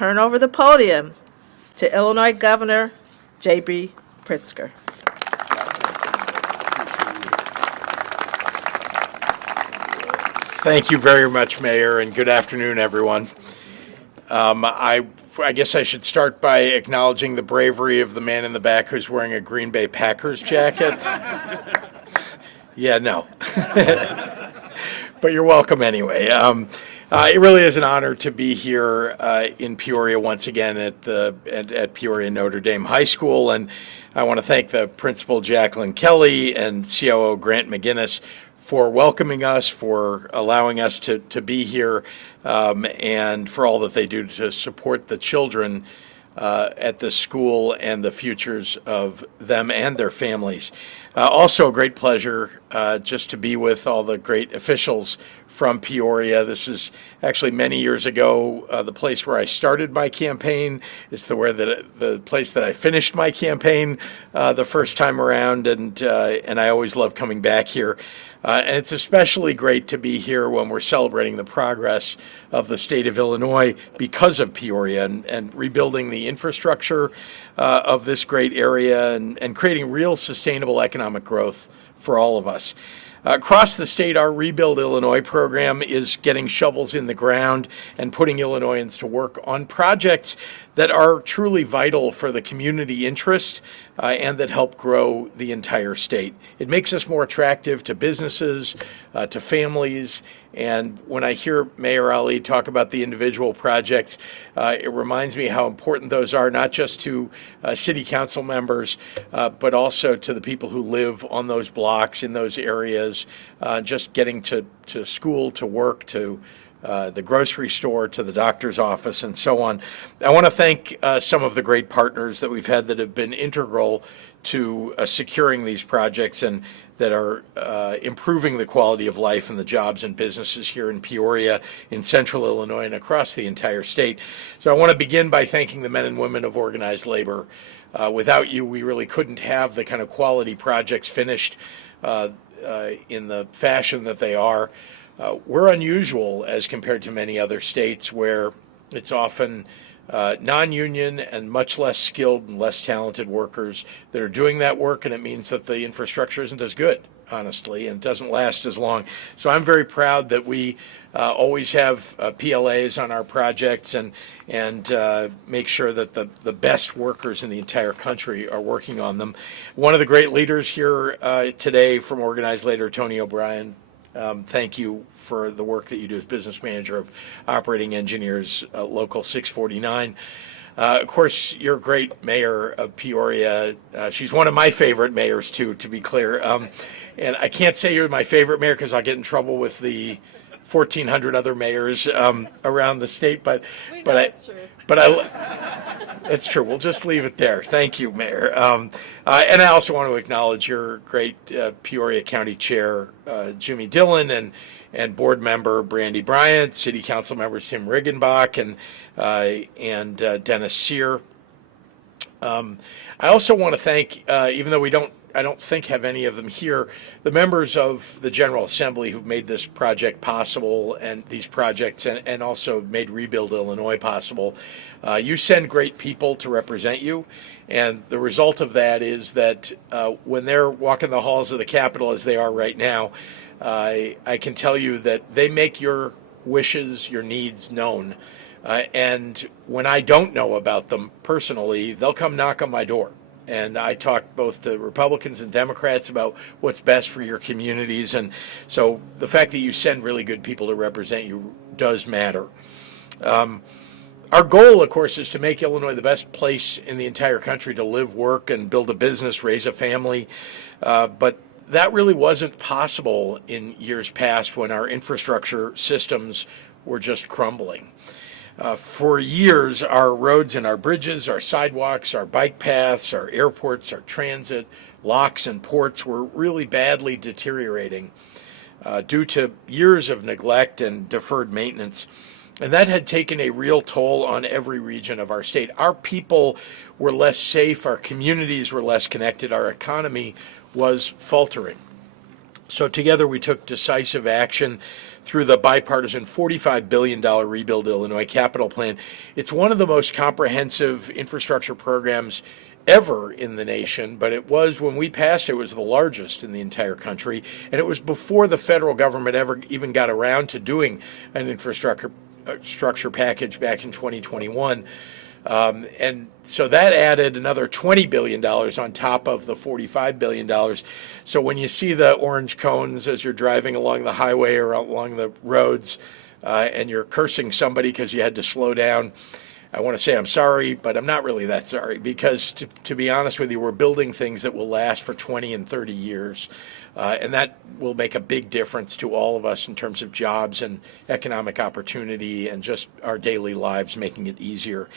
turn over the podium to Illinois Governor J.B. Pritzker. Thank you very much, Mayor, and good afternoon, everyone. I guess I should start by acknowledging the bravery of the man in the back who's wearing a Green Bay Packers jacket. Yeah, no. But you're welcome anyway. It really is an honor to be here in Peoria once again at Peoria Notre Dame High School, and I want to thank the principal Jacqueline Kelly and COO Grant McGinnis for welcoming us, for allowing us to be here, and for all that they do to support the children at the school and the futures of them and their families. Also a great pleasure just to be with all the great officials from Peoria. This is actually many years ago the place where I started my campaign. It's the place that I finished my campaign the first time around, and I always love coming back here. And it's especially great to be here when we're celebrating the progress of the state of Illinois because of Peoria and rebuilding the infrastructure of this great area and creating real sustainable economic growth for all of us. Across the state, our Rebuild Illinois program is getting shovels in the ground and putting Illinoisans to work on projects that are truly vital for the community interest and that help grow the entire state. It makes us more attractive to businesses, to families, and when I hear Mayor Ali talk about the individual projects, it reminds me how important those are, not just to city council members, but also to the people who live on those blocks, in those areas, just getting to school, to work, to the grocery store, to the doctor's office, and so on. I want to thank some of the great partners that we've had that have been integral to securing these projects and that are improving the quality of life and the jobs and businesses here in Peoria, in central Illinois, and across the entire state. So I want to begin by thanking the men and women of organized labor. Without you, we really couldn't have the kind of quality projects finished in the fashion that they are. We're unusual as compared to many other states where it's often non-union and much less skilled and less talented workers that are doing that work, and it means that the infrastructure isn't as good, honestly, and doesn't last as long. So I'm very proud that we always have PLAs on our projects and make sure that the best workers in the entire country are working on them. One of the great leaders here today from Organized Labor, Tony O'Brien, thank you for the work that you do as business manager of Operating Engineers Local 649. Of course, you're a great mayor of Peoria. She's one of my favorite mayors, too, to be clear. And I can't say you're my favorite mayor because I'll get in trouble with the 1,400 other mayors around the state. But it's true. We'll just leave it there. Thank you, Mayor. And I also want to acknowledge your great Peoria County Chair, Jimmy Dillon, and board member Brandy Bryant, City Council members Tim Riggenbach and Dennis Sear. I also want to thank, even though I don't think have any of them here, the members of the General Assembly who've made this project possible and these projects and also made Rebuild Illinois possible. You send great people to represent you, and the result of that is that when they're walking the halls of the Capitol as they are right now, I can tell you that they make your wishes, your needs known. And when I don't know about them personally, they'll come knock on my door. And I talk both to Republicans and Democrats about what's best for your communities. And so the fact that you send really good people to represent you does matter. Our goal, of course, is to make Illinois the best place in the entire country to live, work, and build a business, raise a family. But that really wasn't possible in years past when our infrastructure systems were just crumbling. For years, our roads and our bridges, our sidewalks, our bike paths, our airports, our transit, locks and ports were really badly deteriorating due to years of neglect and deferred maintenance. And that had taken a real toll on every region of our state. Our people were less safe, our communities were less connected, our economy was faltering. So together we took decisive action through the bipartisan $45 billion Rebuild Illinois Capital Plan. It's one of the most comprehensive infrastructure programs ever in the nation, but it was, when we passed it, was the largest in the entire country, and it was before the federal government ever even got around to doing an infrastructure structure package back in 2021. And so that added another $20 billion on top of the $45 billion. So when you see the orange cones as you're driving along the highway or along the roads, and you're cursing somebody because you had to slow down, I want to say I'm sorry, but I'm not really that sorry, because to be honest with you, we're building things that will last for 20 and 30 years. And that will make a big difference to all of us in terms of jobs and economic opportunity and just our daily lives, making it easier.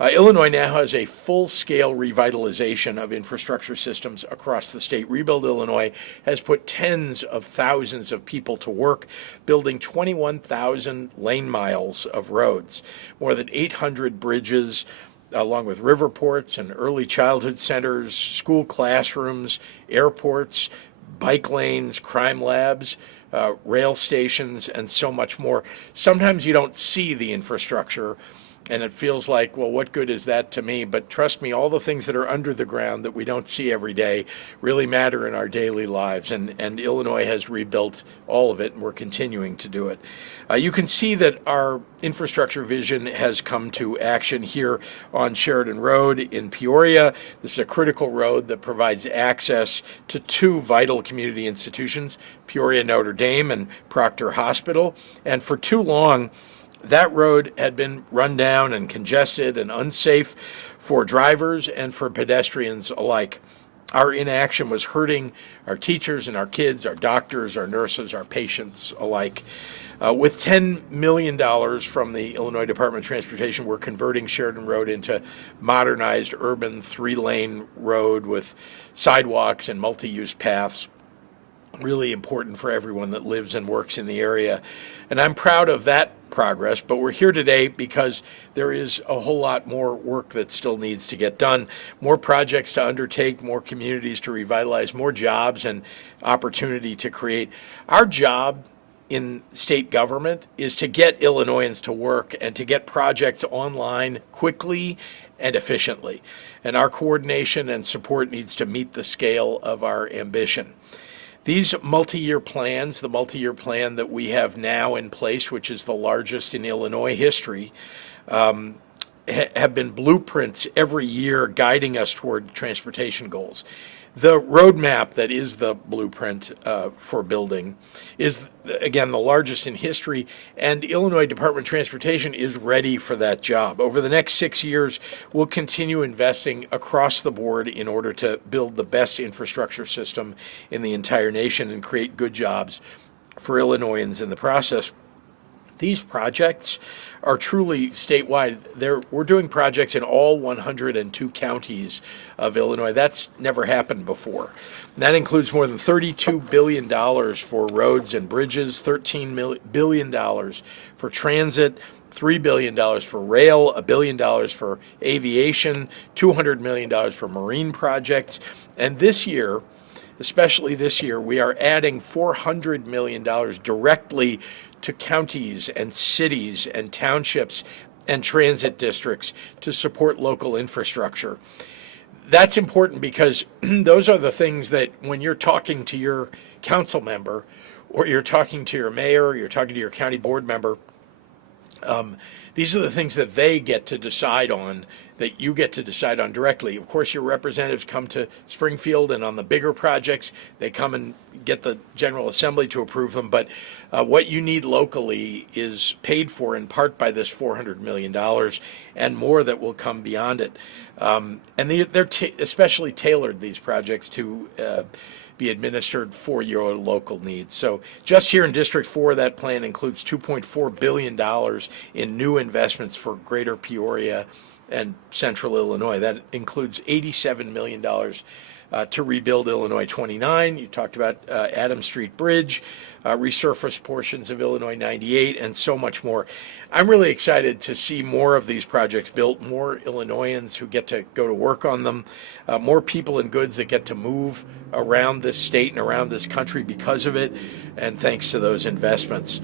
Illinois now has a full-scale revitalization of infrastructure systems across the state. Rebuild Illinois has put tens of thousands of people to work, building 21,000 lane miles of roads, more than 800 bridges, along with river ports and early childhood centers, school classrooms, airports, bike lanes, crime labs, rail stations, and so much more. Sometimes you don't see the infrastructure, and it feels like, well, what good is that to me? But trust me, all the things that are under the ground that we don't see every day really matter in our daily lives. And Illinois has rebuilt all of it, and we're continuing to do it. You can see that our infrastructure vision has come to action here on Sheridan Road in Peoria. This is a critical road that provides access to two vital community institutions, Peoria Notre Dame and Proctor Hospital. And for too long, that road had been run down and congested and unsafe for drivers and for pedestrians alike. Our inaction was hurting our teachers and our kids, our doctors, our nurses, our patients alike. With $10 million from the Illinois Department of Transportation, we're converting Sheridan Road into modernized urban 3-lane road with sidewalks and multi-use paths. Really important for everyone that lives and works in the area. And I'm proud of that progress, but we're here today because there is a whole lot more work that still needs to get done, more projects to undertake, more communities to revitalize, more jobs and opportunity to create. Our job in state government is to get Illinoisans to work and to get projects online quickly and efficiently. And our coordination and support needs to meet the scale of our ambition. These multi-year plans, the multi-year plan that we have now in place, which is the largest in Illinois history, have been blueprints every year guiding us toward transportation goals. The roadmap that is the blueprint for building is, again, the largest in history, and Illinois Department of Transportation is ready for that job. Over the next 6 years, we'll continue investing across the board in order to build the best infrastructure system in the entire nation and create good jobs for Illinoisans in the process. These projects are truly statewide. We're doing projects in all 102 counties of Illinois. That's never happened before. That includes more than $32 billion for roads and bridges, $13 billion for transit, $3 billion for rail, $1 billion for aviation, $200 million for marine projects. And this year, especially this year, we are adding $400 million directly to counties and cities and townships and transit districts to support local infrastructure. That's important because those are the things that when you're talking to your council member or you're talking to your mayor or you're talking to your county board member, these are the things that they get to decide on, that you get to decide on directly. Of course, your representatives come to Springfield, and on the bigger projects, they come and get the General Assembly to approve them. But what you need locally is paid for in part by this $400 million and more that will come beyond it. And they're especially tailored, these projects, to be administered for your local needs. So just here in District 4, that plan includes $2.4 billion in new investments for greater Peoria and central Illinois. That includes $87 million to rebuild Illinois 29. You talked about Adams Street Bridge, resurface portions of Illinois 98, and so much more. I'm really excited to see more of these projects built, more Illinoisans who get to go to work on them, more people and goods that get to move around this state and around this country because of it, and thanks to those investments.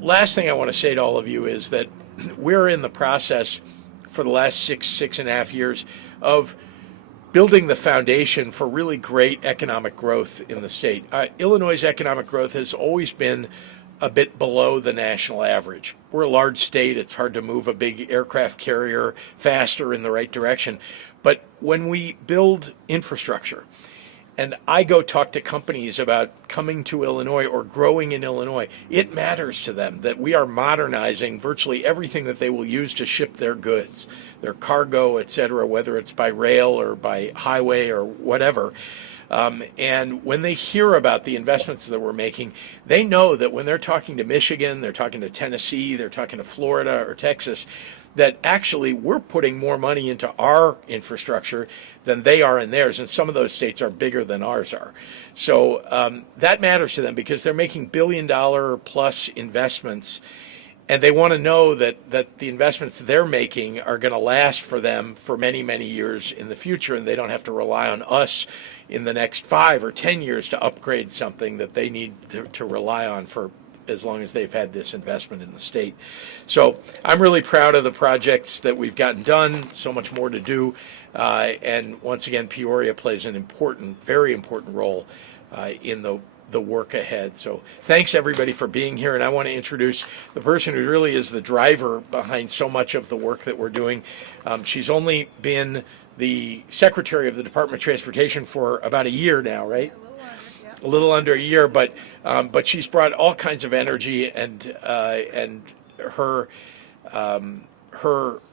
Last thing I want to say to all of you is that we're in the process for the last six and a half years of building the foundation for really great economic growth in the state. Illinois' economic growth has always been a bit below the national average. We're a large state. It's hard to move a big aircraft carrier faster in the right direction. But when we build infrastructure, and I go talk to companies about coming to Illinois or growing in Illinois, it matters to them that we are modernizing virtually everything that they will use to ship their goods, their cargo, et cetera, whether it's by rail or by highway or whatever. And when they hear about the investments that we're making, they know that when they're talking to Michigan, they're talking to Tennessee, they're talking to Florida or Texas, that actually we're putting more money into our infrastructure than they are in theirs. And some of those states are bigger than ours are. So that matters to them because they're making billion-dollar-plus investments. And they want to know that the investments they're making are going to last for them for many, many years in the future, and they don't have to rely on us in the next 5 or 10 years to upgrade something that they need to rely on for as long as they've had this investment in the state. So I'm really proud of the projects that we've gotten done, so much more to do. And once again, Peoria plays an important, very important role in the work ahead. So thanks everybody for being here, and I want to introduce the person who really is the driver behind so much of the work that we're doing. She's only been the Secretary of the Department of Transportation for about a year now, right? A little under a year, but she's brought all kinds of energy and her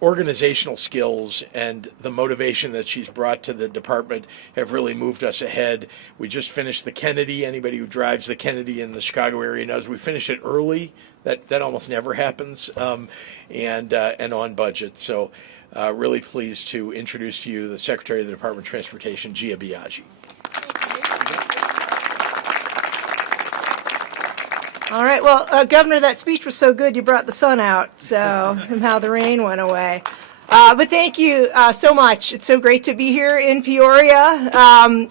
organizational skills and the motivation that she's brought to the department have really moved us ahead. We just finished the Kennedy. Anybody who drives the Kennedy in the Chicago area knows we finished it early. That almost never happens, and on budget. So really pleased to introduce to you the Secretary of the Department of Transportation, Gia Biaggi. All right. Well, Governor, that speech was so good you brought the sun out, so somehow the rain went away. But thank you so much. It's so great to be here in Peoria.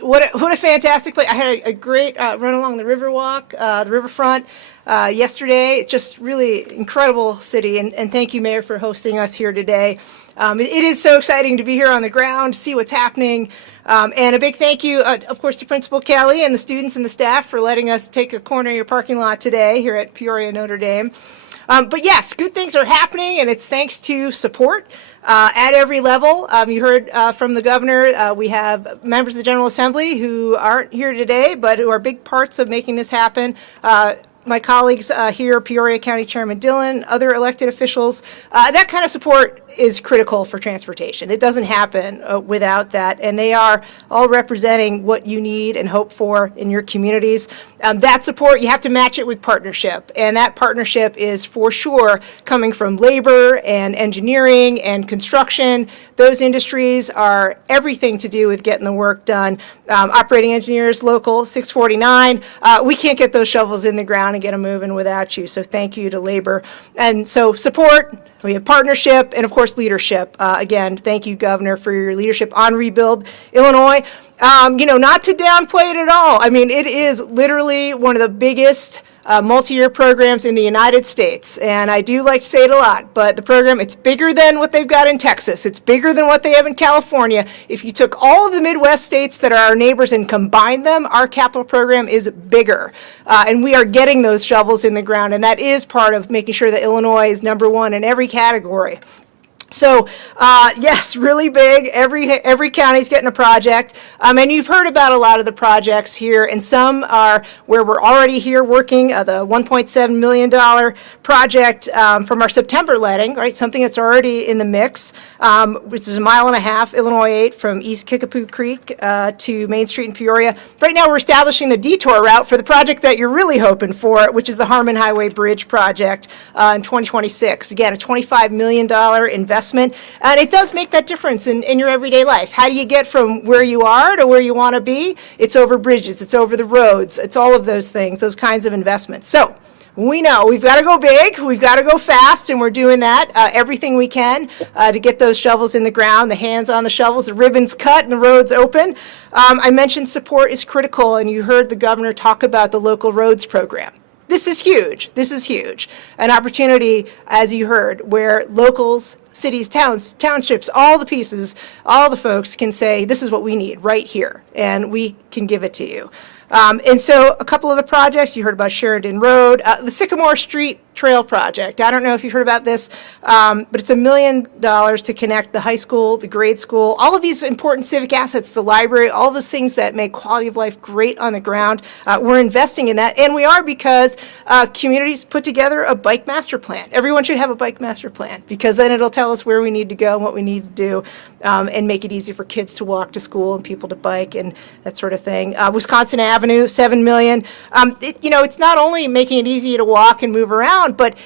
What a fantastic place. I had a great run along the Riverwalk, the riverfront yesterday. Just really incredible city. And thank you, Mayor, for hosting us here today. It is so exciting to be here on the ground, see what's happening. And a big thank you, of course, to Principal Kelly and the students and the staff for letting us take a corner of your parking lot today here at Peoria Notre Dame. But yes, good things are happening, and it's thanks to support at every level. You heard from the governor. We have members of the General Assembly who aren't here today, but who are big parts of making this happen. My colleagues here, Peoria County Chairman Dillon, other elected officials, that kind of support is critical for transportation. It doesn't happen without that, and they are all representing what you need and hope for in your communities. That support, you have to match it with partnership, and that partnership is for sure coming from labor and engineering and construction. Those industries are everything to do with getting the work done. Operating engineers, local 649, we can't get those shovels in the ground and get them moving without you, so thank you to labor. And so support, we have partnership, and of course leadership. Again, thank you, Governor, for your leadership on Rebuild Illinois. Not to downplay it at all. I mean, it is literally one of the biggest multi-year programs in the United States. And I do like to say it a lot, but the program, it's bigger than what they've got in Texas. It's bigger than what they have in California. If you took all of the Midwest states that are our neighbors and combined them, our capital program is bigger. And we are getting those shovels in the ground. And that is part of making sure that Illinois is #1 in every category. So, yes, really big. Every county's getting a project. And you've heard about a lot of the projects here, and some are where we're already here working, the $1.7 million project from our September letting, right, something that's already in the mix, which is 1.5 miles, Illinois 8, from East Kickapoo Creek to Main Street in Peoria. Right now, we're establishing the detour route for the project that you're really hoping for, which is the Harmon Highway Bridge project in 2026. Again, a $25 million investment investment, and it does make that difference in your everyday life. How do you get from where you are to where you want to be? It's over bridges, it's over the roads, it's all of those things, those kinds of investments. So we know we've got to go big, we've got to go fast, and we're doing that, everything we can to get those shovels in the ground, the hands on the shovels, the ribbons cut, and the roads open. I mentioned support is critical, and you heard the governor talk about the local roads program. This is huge. This is huge. An opportunity, as you heard, where locals, cities, towns, townships, all the pieces, all the folks can say, this is what we need right here, and we can give it to you. And so a couple of the projects, you heard about Sheridan Road, the Sycamore Street Trail Project. I don't know if you've heard about this, but it's $1 million to connect the high school, the grade school, all of these important civic assets, the library, all those things that make quality of life great on the ground. We're investing in that, and we are because communities put together a bike master plan. Everyone should have a bike master plan because then it'll tell us where we need to go and what we need to do and make it easy for kids to walk to school and people to bike and that sort of thing. Wisconsin Avenue, $7 million. It's not only making it easy to walk and move around, but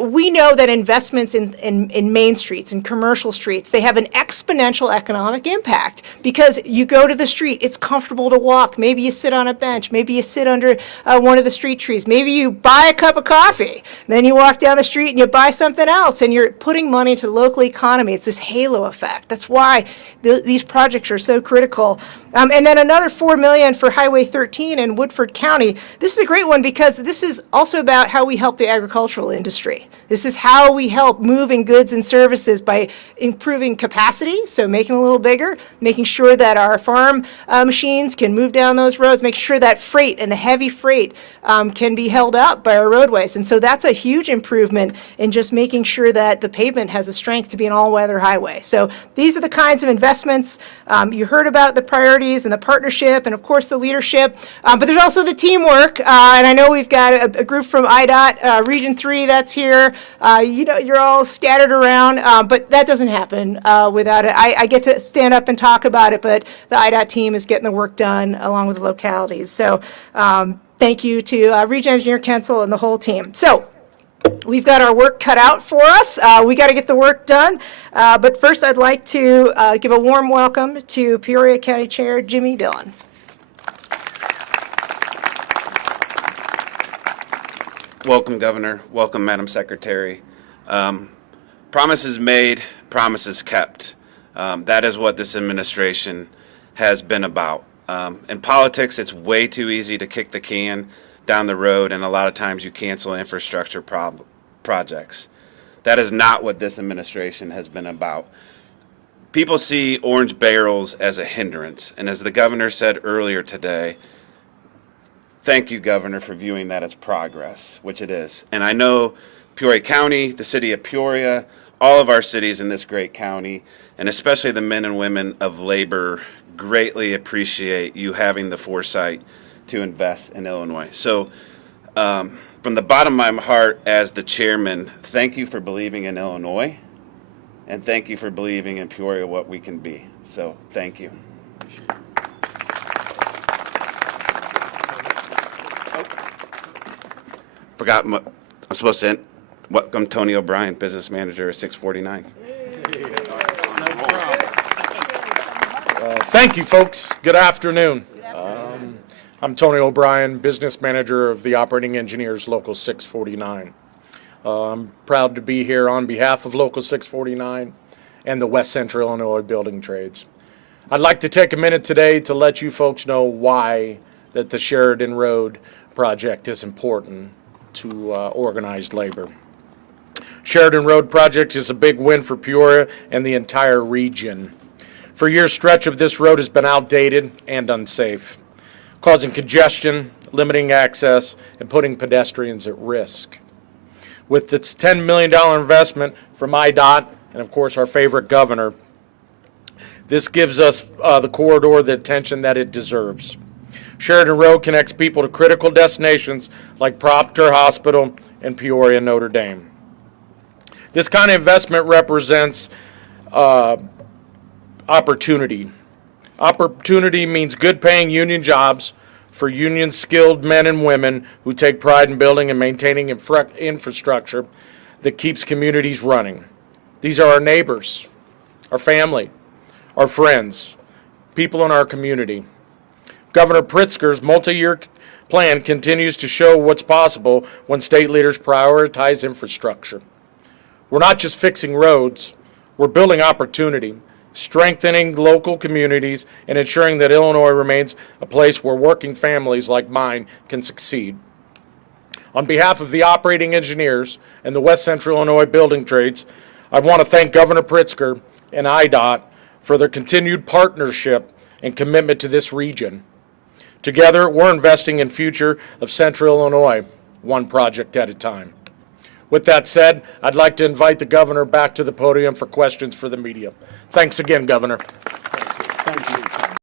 we know that investments in main streets and commercial streets, they have an exponential economic impact because you go to the street, it's comfortable to walk. Maybe you sit on a bench, maybe you sit under one of the street trees, maybe you buy a cup of coffee, then you walk down the street and you buy something else, and you're putting money to the local economy. It's this halo effect. That's why these projects are so critical. And then another $4 million for Highway 13 in Woodford County. This is a great one because this is also about how we help the agricultural industry. This is how we help moving goods and services by improving capacity, so making it a little bigger, making sure that our farm machines can move down those roads, making sure that freight and the heavy freight can be held up by our roadways. And so that's a huge improvement in just making sure that the pavement has the strength to be an all-weather highway. So these are the kinds of investments. You heard about the priorities and the partnership and, of course, the leadership. But there's also the teamwork. And I know we've got a group from IDOT, Region 3 that's here. You're all scattered around, but that doesn't happen without it. I get to stand up and talk about it, but the IDOT team is getting the work done along with the localities. So thank you to Region Engineer Kensel and the whole team. So we've got our work cut out for us. We got to get the work done. But first, I'd like to give a warm welcome to Peoria County Chair Jimmy Dillon. Welcome, Governor. Welcome, Madam Secretary. Promises made, promises kept. That is what this administration has been about. In politics, it's way too easy to kick the can down the road, and a lot of times you cancel infrastructure projects. That is not what this administration has been about. People see orange barrels as a hindrance, and as the governor said earlier today, thank you, Governor, for viewing that as progress, which it is. And I know Peoria County, the city of Peoria, all of our cities in this great county, and especially the men and women of labor, greatly appreciate you having the foresight to invest in Illinois. So from the bottom of my heart as the chairman, thank you for believing in Illinois, and thank you for believing in Peoria what we can be. So thank you. Forgot, I'm supposed to welcome Tony O'Brien, business manager at 649. Thank you, folks. Good afternoon. I'm Tony O'Brien, business manager of the Operating Engineers Local 649. I'm proud to be here on behalf of Local 649 and the West Central Illinois Building Trades. I'd like to take a minute today to let you folks know why that the Sheridan Road project is important to organized labor. Sheridan Road project is a big win for Peoria and the entire region. For years, stretch of this road has been outdated and unsafe, causing congestion, limiting access, and putting pedestrians at risk. With its $10 million investment from IDOT and, of course, our favorite governor, this gives us the corridor the attention that it deserves. Sheridan Road connects people to critical destinations like Proctor Hospital and Peoria, Notre Dame. This kind of investment represents opportunity. Opportunity means good-paying union jobs for union-skilled men and women who take pride in building and maintaining infrastructure that keeps communities running. These are our neighbors, our family, our friends, people in our community. Governor Pritzker's multi-year plan continues to show what's possible when state leaders prioritize infrastructure. We're not just fixing roads, we're building opportunity, strengthening local communities, and ensuring that Illinois remains a place where working families like mine can succeed. On behalf of the operating engineers and the West Central Illinois building trades, I want to thank Governor Pritzker and IDOT for their continued partnership and commitment to this region. Together, we're investing in future of Central Illinois, one project at a time. With that said, I'd like to invite the governor back to the podium for questions for the media. Thanks again, Governor. Thank you.